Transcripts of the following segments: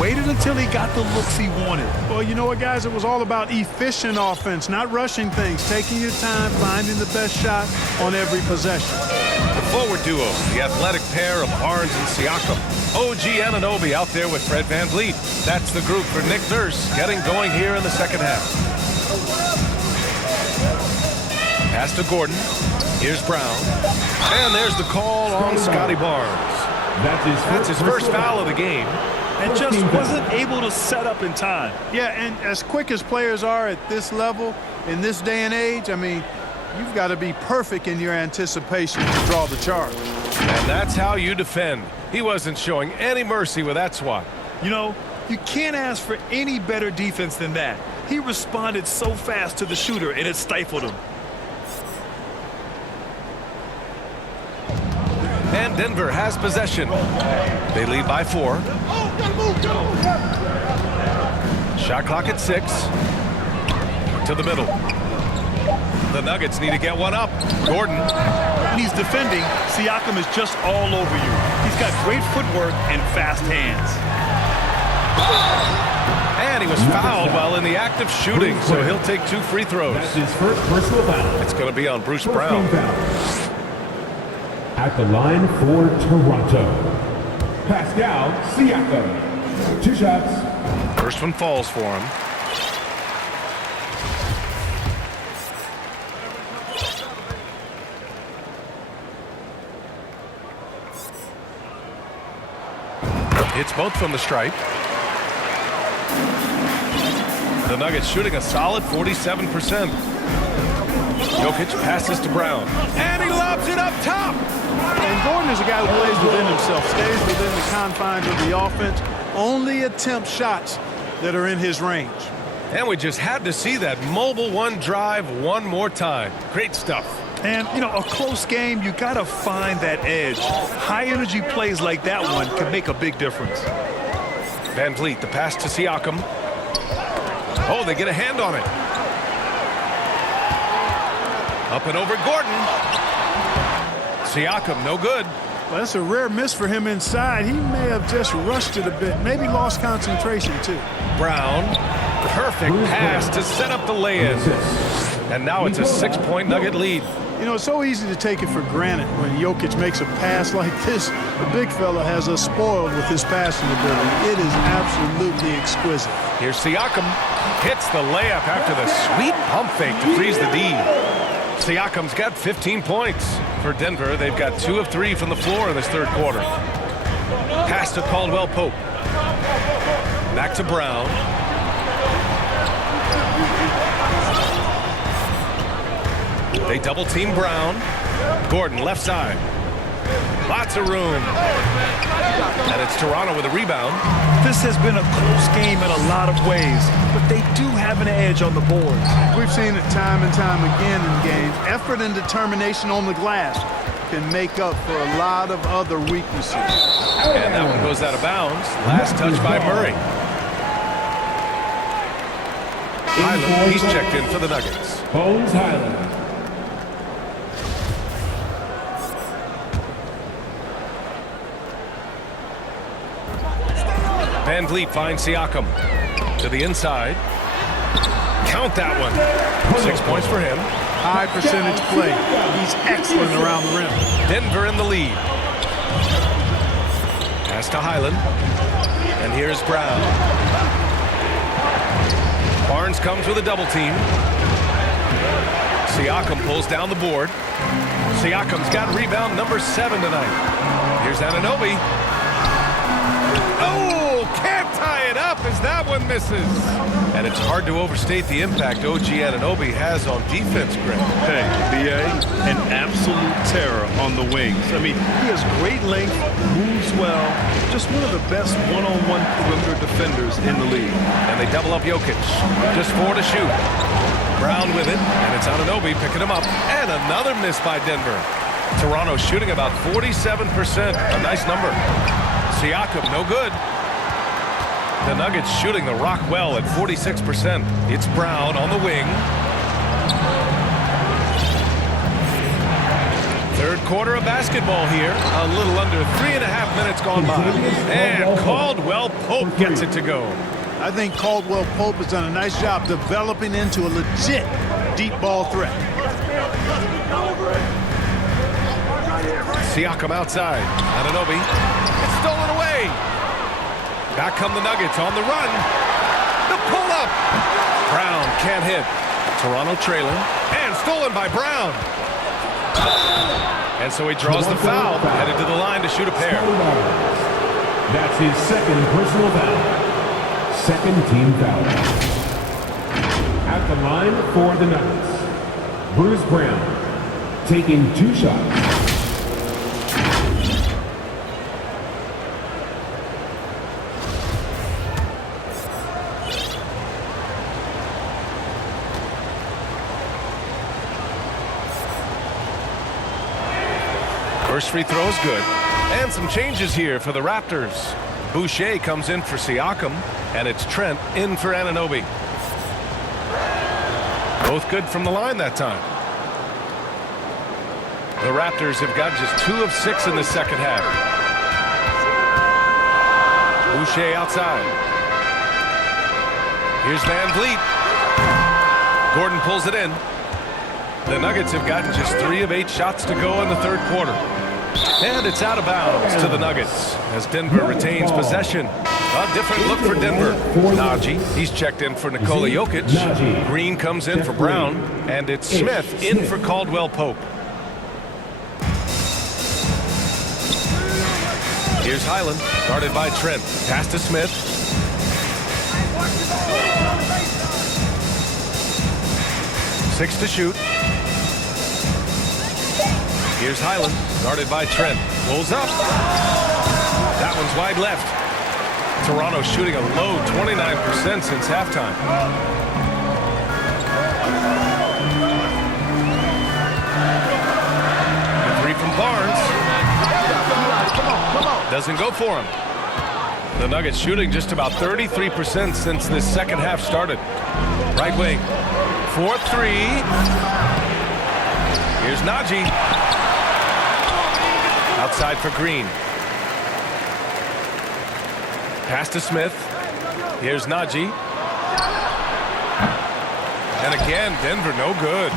waited until he got the looks he wanted. Well, you know what, guys? It was all about efficient offense, not rushing things, taking your time, finding the best shot on every possession. The forward duo, the athletic pair of Barnes and Siakam. OG Anunoby out there with Fred VanVleet. That's the group for Nick Nurse getting going here in the second half. Pass to Gordon. Here's Brown. And there's the call on Scotty Barnes. That's his first foul of the game. And just wasn't able to set up in time. Yeah, and as quick as players are at this level, in this day and age, I mean, you've got to be perfect in your anticipation to draw the charge. And that's how you defend. He wasn't showing any mercy with that swat. You know, you can't ask for any better defense than that. He responded so fast to the shooter, and it stifled him. And Denver has possession. They lead by 4. Shot clock at 6. To the middle. The Nuggets need to get one up. Gordon. When he's defending, Siakam is just all over you. He's got great footwork and fast hands. And he was fouled while in the act of shooting, so he'll take 2 free throws. That's his first personal foul. It's going to be on Bruce Brown. At the line for Toronto, Pascal Siakam. 2 shots. First one falls for him. Hits both from the stripe. The Nuggets shooting a solid 47%. Jokic passes to Brown. And he lobs it up top. And Gordon is a guy who plays within himself, stays within the confines of the offense, only attempts shots that are in his range. And we just had to see that mobile one drive one more time. Great stuff. And, you know, a close game, you got to find that edge. High-energy plays like that one can make a big difference. VanVleet, the pass to Siakam. Oh, they get a hand on it. Up and over Gordon. Siakam, no good. Well, that's a rare miss for him inside. He may have just rushed it a bit, maybe lost concentration too. Brown, perfect pass to set up the lay-in. And now it's a 6-point Nugget lead. You know, it's so easy to take it for granted when Jokic makes a pass like this. The big fella has us spoiled with his passing ability. It is absolutely exquisite. Here's Siakam. Hits the layup after the sweet pump fake to freeze the D. Siakam's got 15 points. For Denver, they've got 2 of 3 from the floor in this third quarter. Pass to Caldwell Pope. Back to Brown. They double team Brown. Gordon left side. Lots of room. And it's Toronto with a rebound. This has been a close game in a lot of ways, but they do have an edge on the boards. We've seen it time and time again in games. Effort and determination on the glass can make up for a lot of other weaknesses. And that one goes out of bounds. Last touch by Murray. Highland, he's checked in for the Nuggets. Bones Highland. VanVleet finds Siakam to the inside. Count that one. 6 points for him. High percentage play. He's excellent around the rim. Denver in the lead. Pass to Highland. And here's Brown. Barnes comes with a double team. Siakam pulls down the board. Siakam's got rebound number 7 tonight. Here's Anunoby. Oh, can't tie it up as that one misses. And it's hard to overstate the impact OG Anunoby has on defense, Greg. Hey, B.A., an absolute terror on the wings. I mean, he has great length, moves well, just one of the best one-on-one perimeter defenders in the league. And they double up Jokic. Just 4 to shoot. Brown with it, and it's Anunoby picking him up. And another miss by Denver. Toronto shooting about 47%. A nice number. Siakam, no good. The Nuggets shooting the rock well at 46%. It's Brown on the wing. Third quarter of basketball here. A little under 3.5 minutes gone by. And Caldwell Pope gets it to go. I think Caldwell Pope has done a nice job developing into a legit deep ball threat. Siakam outside. Anunoby. It's stolen away. Back come the Nuggets on the run. The pull-up. Brown can't hit. Toronto trailing. And stolen by Brown. And so he draws the foul. Headed to the line to shoot a pair. That's his second personal foul. Second team foul. At the line for the Nuggets, Bruce Brown taking 2 shots. First free throw is good. And some changes here for the Raptors. Boucher comes in for Siakam, and it's Trent in for Anunoby. Both good from the line that time. The Raptors have got just 2 of 6 in the second half. Boucher outside. Here's Van Vliet. Gordon pulls it in. The Nuggets have gotten just 3 of 8 shots to go in the third quarter. And it's out of bounds to the Nuggets as Denver retains possession. A different look for Denver. Nagy, he's checked in for Nikola Jokic. Green comes in for Brown. And it's Smith in for Caldwell Pope. Here's Highland, guarded by Trent. Pass to Smith. Six to shoot. Here's Highland, guarded by Trent. Pulls up. That one's wide left. Toronto shooting a low 29% since halftime. The 3 from Barnes. Doesn't go for him. The Nuggets shooting just about 33% since this second half started. Right wing. 4-3. Here's Nagy. Outside for Green. Pass to Smith. Here's Nagy. And again, Denver no good.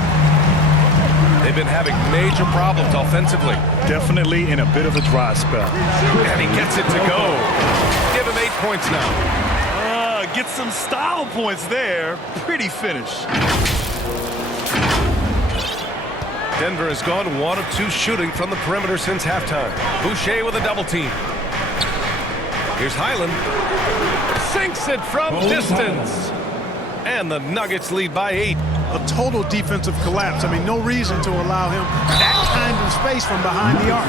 They've been having major problems offensively. Definitely in a bit of a dry spell. And he gets it to go. Give him 8 points now. Get some style points there. Pretty finish. Denver has gone 1 of 2 shooting from the perimeter since halftime. Boucher with a double team. Here's Highland. Sinks it from distance. And the Nuggets lead by 8. A total defensive collapse. I mean, no reason to allow him that kind of space from behind the arc.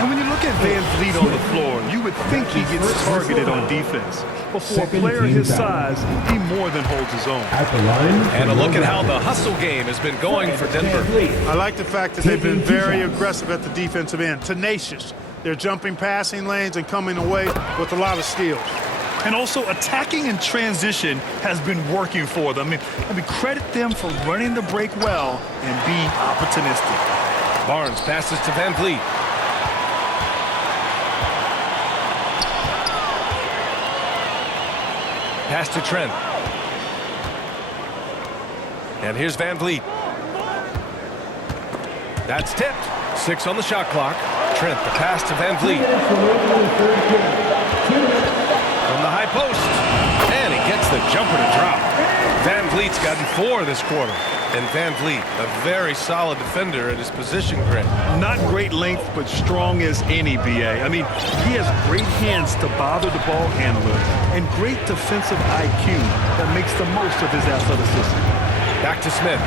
And when you look at Van Vliet on the floor, you would think he gets targeted on defense. But for a player his size, he more than holds his own. And a look at how the hustle game has been going for Denver. I like the fact that they've been very aggressive at the defensive end. Tenacious. They're jumping passing lanes and coming away with a lot of steals. And also attacking in transition has been working for them. I mean, credit them for running the break well and being opportunistic. Barnes passes to Van Vliet. Pass to Trent. And here's Van Vliet. That's tipped. 6 on the shot clock. Trent, the pass to Van Vliet. From the high post. And he gets the jumper to drop. Van Vliet's gotten 4 this quarter. And Van Vliet, a very solid defender at his position grid. Not great length, but strong as any, BA. I mean, he has great hands to bother the ball handler and great defensive IQ that makes the most of his athleticism. Back to Smith.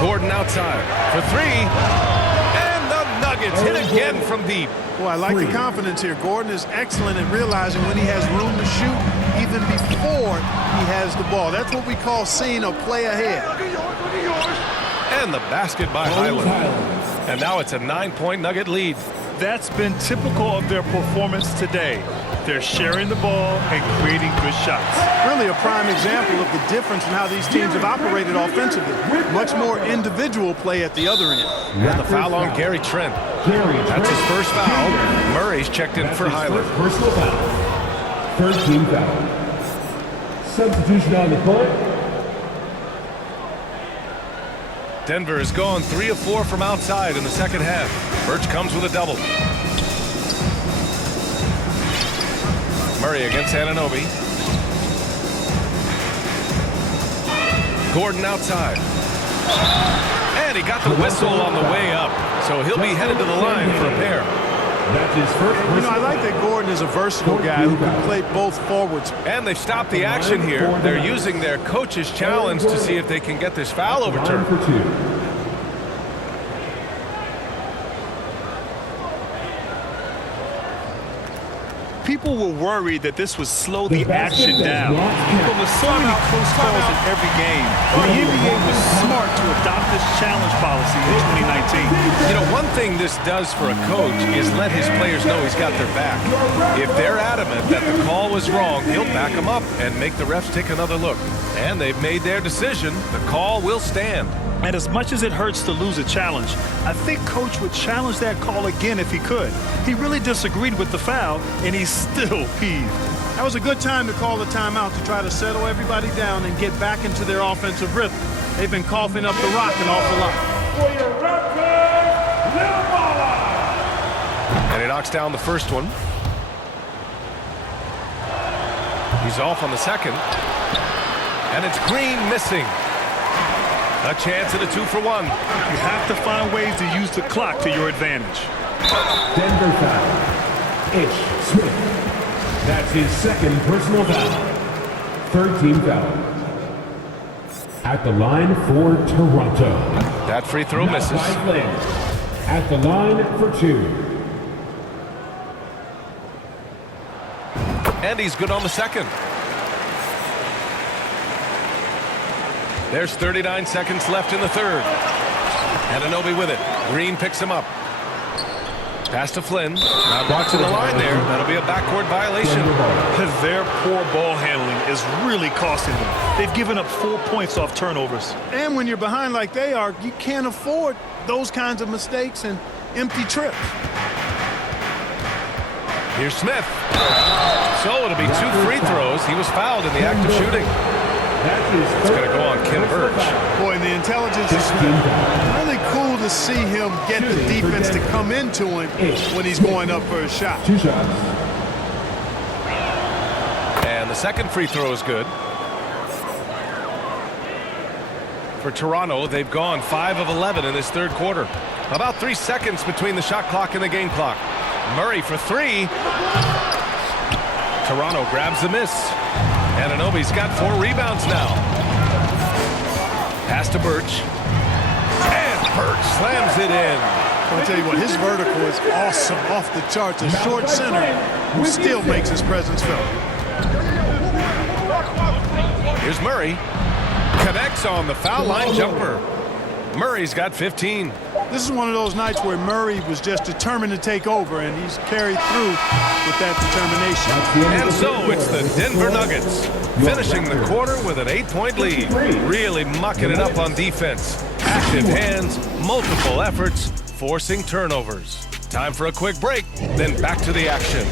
Gordon outside for 3. And the Nuggets hit again from deep. Boy, I like the confidence here. Gordon is excellent at realizing when he has room to shoot even before he has the ball. That's what we call seeing a play ahead. And the basket by Highland. And now it's a 9-point Nugget lead. That's been typical of their performance today. They're sharing the ball and creating good shots. Really a prime example of the difference in how these teams have operated offensively. Much more individual play at the other end. And the foul on Gary Trent. That's his first foul. Murray's checked in for Hyler. Personal foul. Third team foul. Substitution on the court. Denver has gone 3 of 4 from outside in the second half. Birch comes with a double. Murray against Anunoby. Gordon outside. And he got the whistle on the way up. So he'll be headed to the line for a pair. That's his first. You know, I like that Gordon is a versatile guy who can play both forwards. And they've stopped the action here. They're using their coach's challenge to see if they can get this foul overturned. For 2. People were worried that this would slow the action down. But with so many close calls in every game, the NBA was smart to adopt this challenge policy in 2019. You know, one thing this does for a coach is let his players know he's got their back. If they're adamant that the call was wrong, he'll back them up and make the refs take another look. And they've made their decision. The call will stand. And as much as it hurts to lose a challenge, I think Coach would challenge that call again if he could. He really disagreed with the foul, and he's still peeved. That was a good time to call the timeout to try to settle everybody down and get back into their offensive rhythm. They've been coughing up the rock an awful lot. And he knocks down the first one. He's off on the second. And it's Green missing. A chance at a 2-for-1. You have to find ways to use the clock to your advantage. Denver foul. Ish Smith. That's his second personal foul. Third team foul. At the line for Toronto. That free throw misses. At the line for 2. And he's good on the second. There's 39 seconds left in the third. Anunoby with it. Green picks him up. Pass to Flynn. Not watching the line there. That'll be a backcourt violation. Their poor ball handling is really costing them. They've given up 4 points off turnovers. And when you're behind like they are, you can't afford those kinds of mistakes and empty trips. Here's Smith. So it'll be 2 free throws. He was fouled in the act of shooting. It's going to go on Kim Birch. Boy, the intelligence is really cool to see him get the defense to come into him when he's going up for a shot. 2 shots. And the second free throw is good. For Toronto, they've gone 5 of 11 in this third quarter. About 3 seconds between the shot clock and the game clock. Murray for 3. Toronto grabs the miss. Anunoby's got 4 rebounds now. Pass to Birch. And Birch slams it in. I'll tell you what, his vertical is awesome, off the charts. A short center who still makes his presence felt. Here's Murray. Connects on the foul line jumper. Murray's got 15. This is one of those nights where Murray was just determined to take over, and he's carried through with that determination. And so it's the Denver Nuggets finishing the quarter with an 8-point lead. Really mucking it up on defense. Active hands, multiple efforts, forcing turnovers. Time for a quick break, then back to the action.